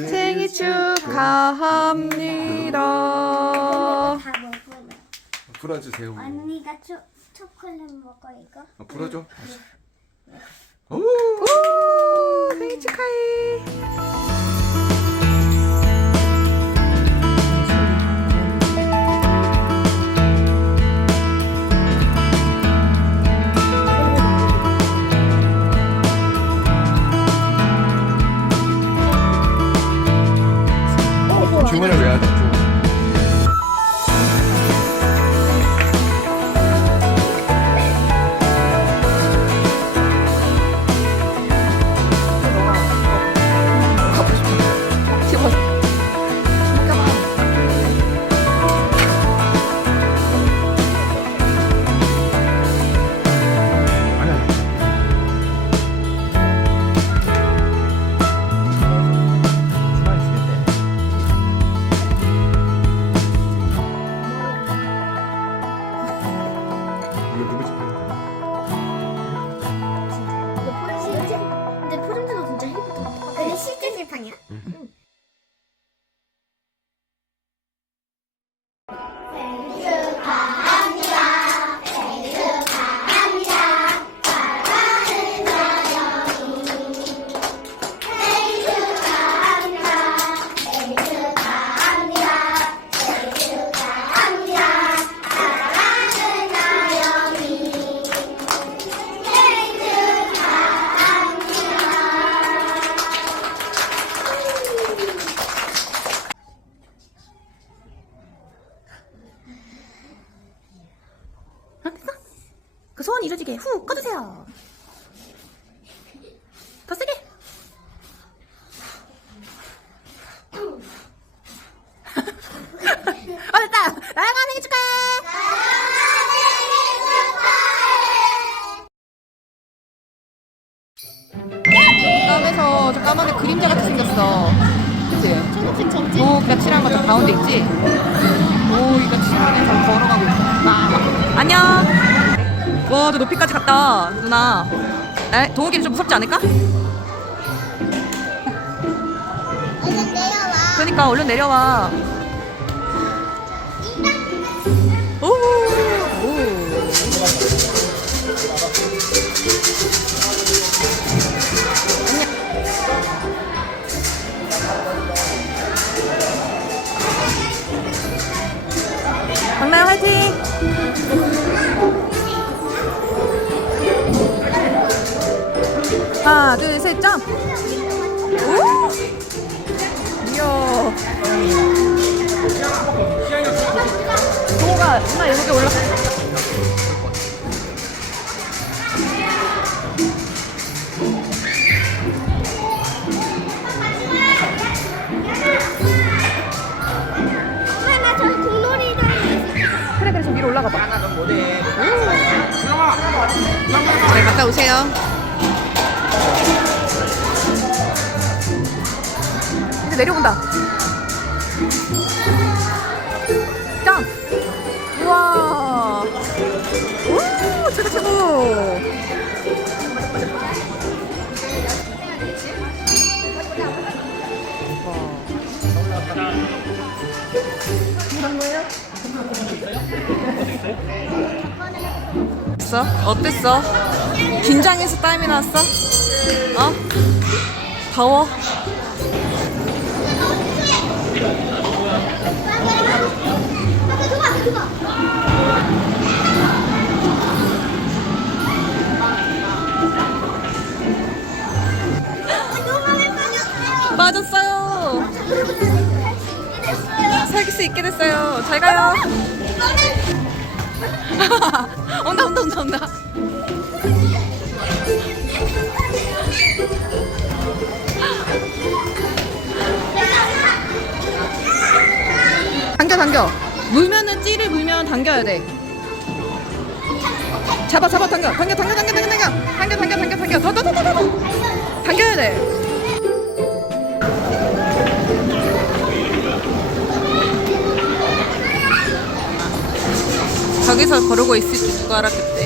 생일 축하합니다. 다 먹어요. 불어줘 언니가 초, 초콜릿 먹어 이거. 아, 불어줘. 네. 오. 오 생일 축하해. 이루어지게 후 꺼주세요. 있지 않을까? 얼른 내려와. 그러니까 얼른 내려와. 이제 내려온다. 짱! 우와! 오, 최고, 최고! 어땠어? 어땠어? 긴장해서 땀이 났어? 어? 더워? 빠졌어요. 살수 있게 됐어요. 잘 가요. 온다 온다 온다 온다. 당겨 당겨. 물면은 찌를 물면 당겨야 돼. 잡아 잡아 당겨 당겨 당겨 당겨 당겨 당겨 당겨 당겨 당겨 당겨 더 더 더 더 더 당겨야 돼. 저기서 거르고 있을 줄 누가 알았겠대.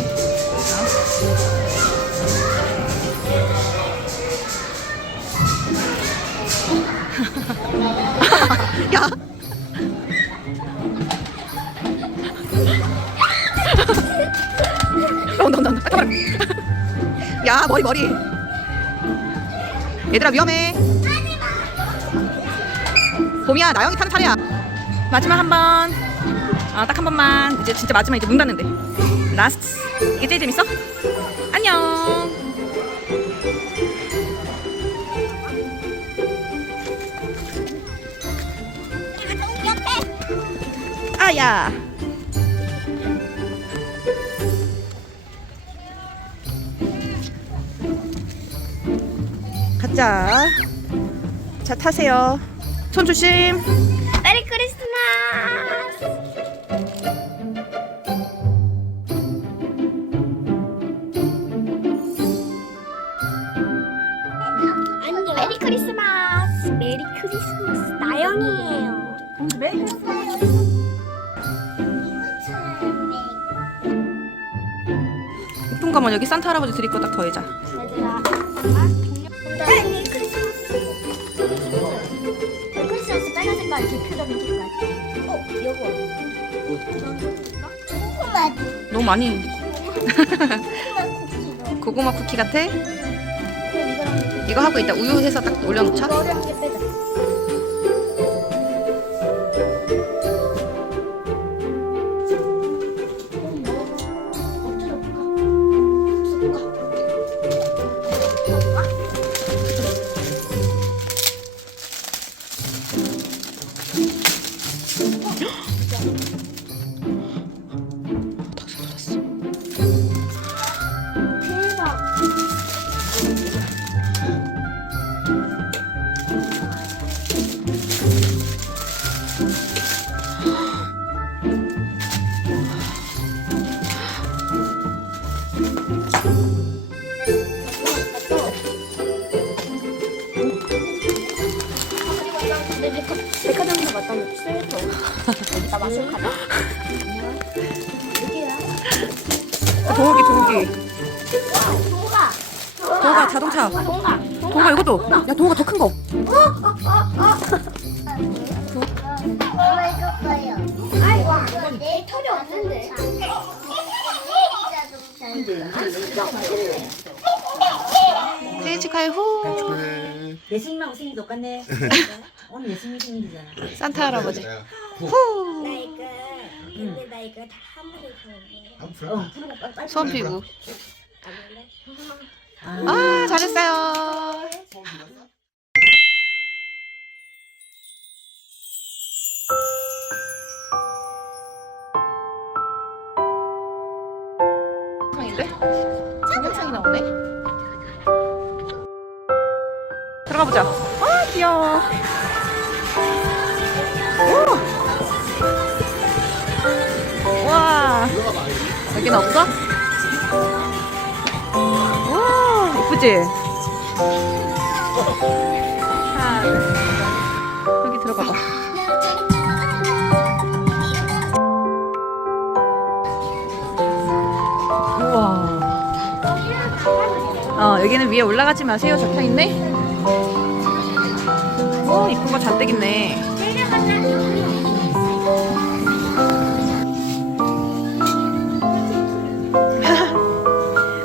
야 머리 머리. 얘들아 위험해. 봄이야 나영이 타는 차례야. 마지막 한 번. 아, 딱 한 번만. 이제 진짜 마지막 이제 문 닫는데. 라스트. 이게 제일 재밌어? 안녕. 아야. 자. 자, 타세요. 손 조심. 메리 크리스마스 안녕 메리 크리스마스 메리 크리스마스 나영이에요 메리 크리스마스 거면 여기 산타 할아버지 드릴 거 딱 더해자. 얘들아 메리 크리스마스 메리 크리스마스 빨간 색깔 대표적인 색깔 어 요거 고구마 너무 많이. 고구마 쿠키 같아? 이거 하고 이따 우유 해서 딱 올려놓자. 빼자. 할아버지. 나손 어, 피고. 아 잘했어요. 그지? 여기 들어가봐. 우와. 어, 여기는 위에 올라가지 마세요. 적혀 있네. 오, 이쁜 거 잔뜩 있네.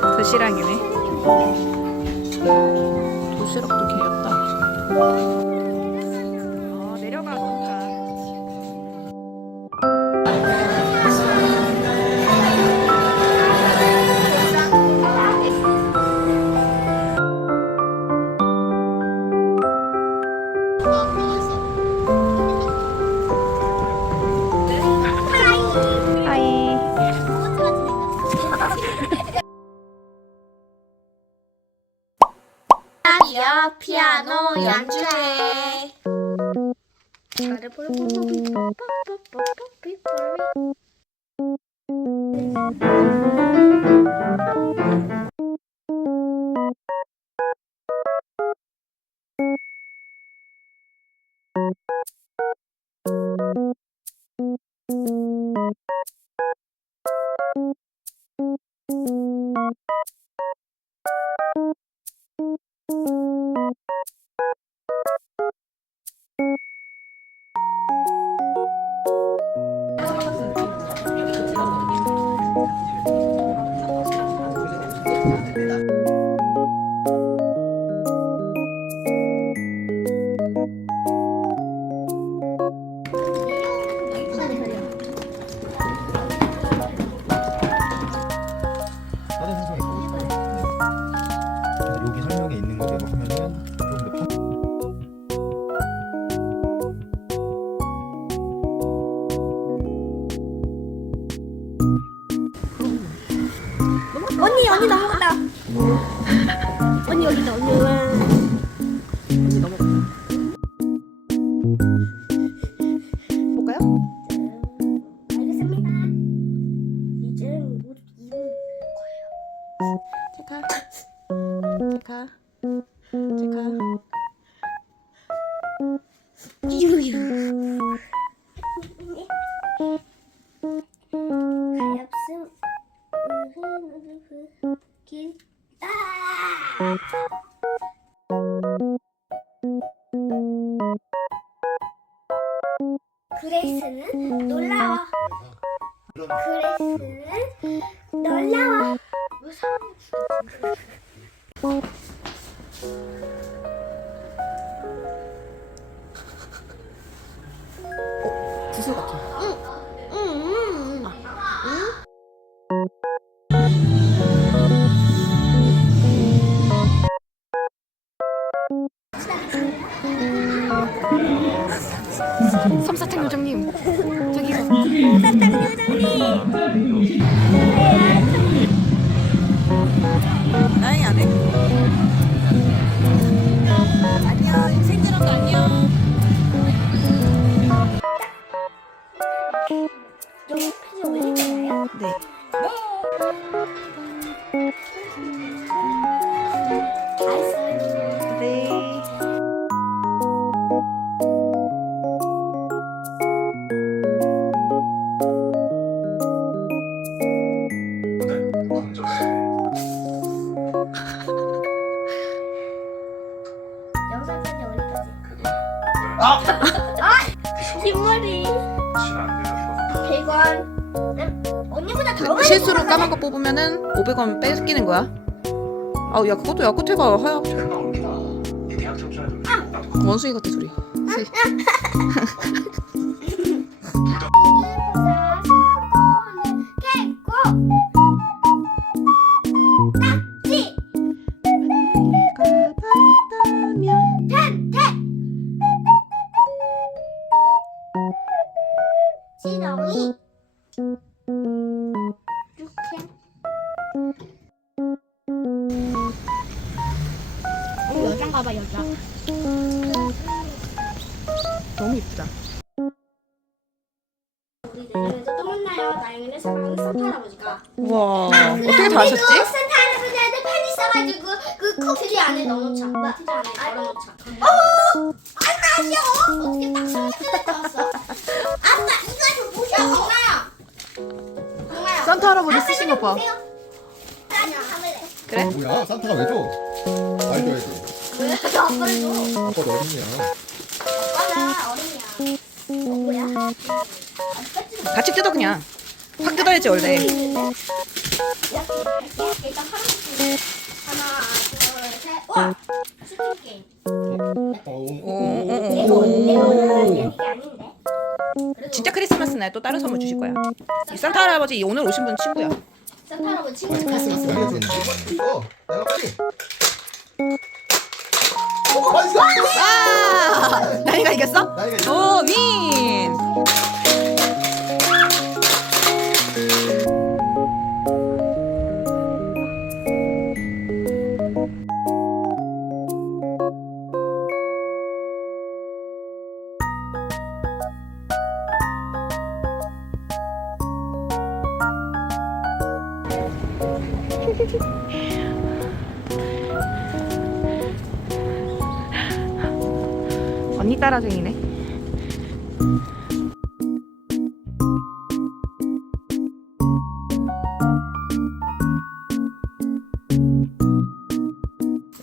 도시락이네. 수록도 개였다. Música 그리스는 놀라워. 무서운 그리스 까만 거 뽑으면은 500원 뺏기는 거야. 아우 야 그것도 야쿠테가 하야. 원숭이 같아 소리. 지렁이 봐봐 여자. 너무 이쁘다. 우리 내년에도 또 만나요. 나영이는 사랑하는 산타 할아버지가. 우와 아, 어떻게 다 하셨지? 산타 할아버지한테 편지 써가지고 그콕 트리 안에 넣어놓자. 음, 뭐, 트리 안에 아, 넣어놓자. 어? 안 마셔. 어떻게 딱 소리를 넣었어? 아빠 이거 좀 보셔. 엄마야. 엄마야. 산타 할아버지 쓰신 거 봐. 아니야. 그래? 어, 뭐야 산타가 왜 줘? 알죠 알죠 왜 아빠를 줘? 아빠도 어린이야. 아빠가 어린이야. 어 뭐야? 같이 뜯어 그냥. 확 뜯어야지 원래. 이렇게 이렇게 일단 파란색 하나 둘 셋 와! 슈팅 게임 내가 원- 내가 원하는 게 이게 아닌데 그래도 진짜 크리스마스 날 또 다른 선물 주실 거야. 이 산타 할아버지 오늘 오신 분 친구야. 산타 할아버지 친구 크리스마스 같은 가야지. 이거 내가 빨리. 아! 나이가 이겼어? 나이가 이거. 오 윈. 따라쟁이네.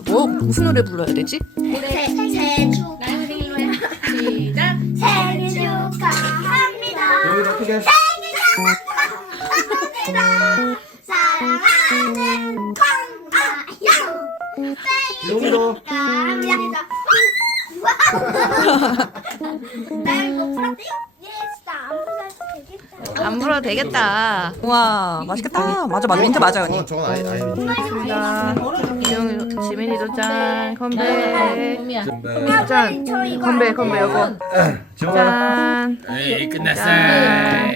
뭐 무슨 노래 불러야 되지? 새- 생일 축하 생일 축하합니다 여기 어떻게? 진짜 안 풀어도 되겠다 안 불어도 되겠다. 와 맛있겠다. 맞아 맞아 민트 맞아 언니. 어, 저건 아이 아이. 자, 지영 지민이도 짠 건배. 네. 짠저 이거 건배 건배 여보. 지원아. 짠. 에이 끝났어. 짠.